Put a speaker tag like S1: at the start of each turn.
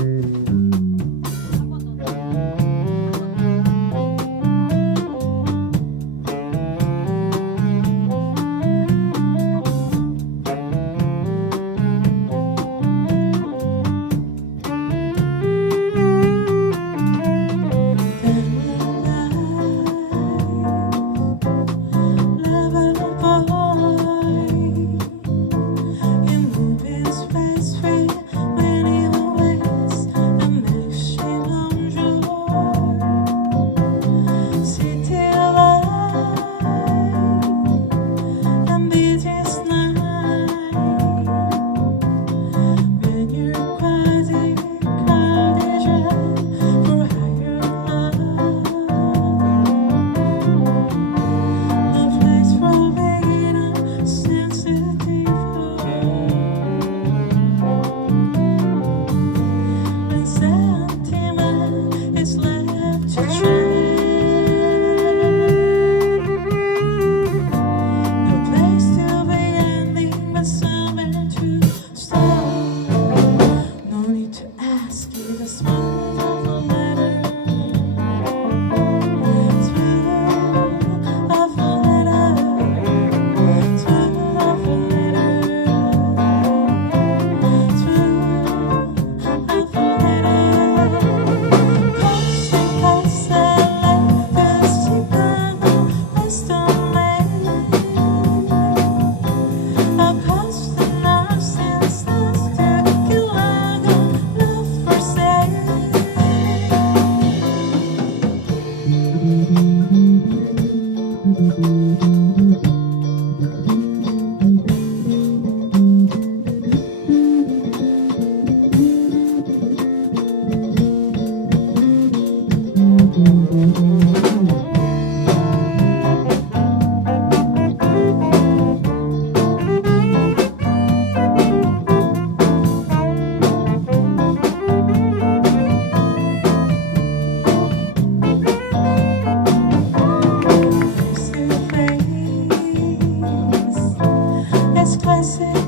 S1: When say.